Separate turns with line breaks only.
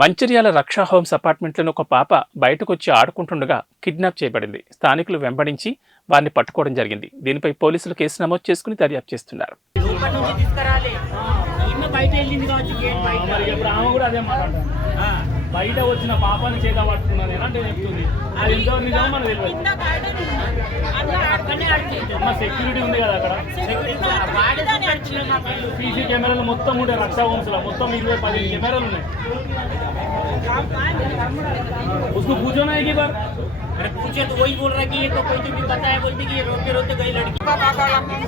మంచిర్యాల రక్షా homes అపార్ట్మెంట్లోని ఒక పాప బయటకు వచ్చి ఆడుకుంటుండగా కిడ్నాప్ చేయబడింది. స్థానికులు వెంబడించి వారిని పట్టుకోవడం జరిగింది. దీనిపై పోలీసులు కేసు నమోదు చేసుకుని దర్యాప్తు చేస్తున్నారు.
బయట
వచ్చిన పాపాన్ని చేత పట్టుకున్నాను చెప్తుంది. అది మనకు తెలియదు. సెక్యూరిటీ ఉంది. కదా అక్కడ. సీసీ కెమెరాలు మొత్తం ఉంటాయి రక్షా హోమ్స్ లో మొత్తం ఇరవై పది కెమెరాలు ఉన్నాయి उसको पूछो ना एक ही बार
अरे पूछे तो वही बोल रहा कि ये तो कोई तो भी बताया बोलती कि ये रोते रोते गई लड़की
షాపుని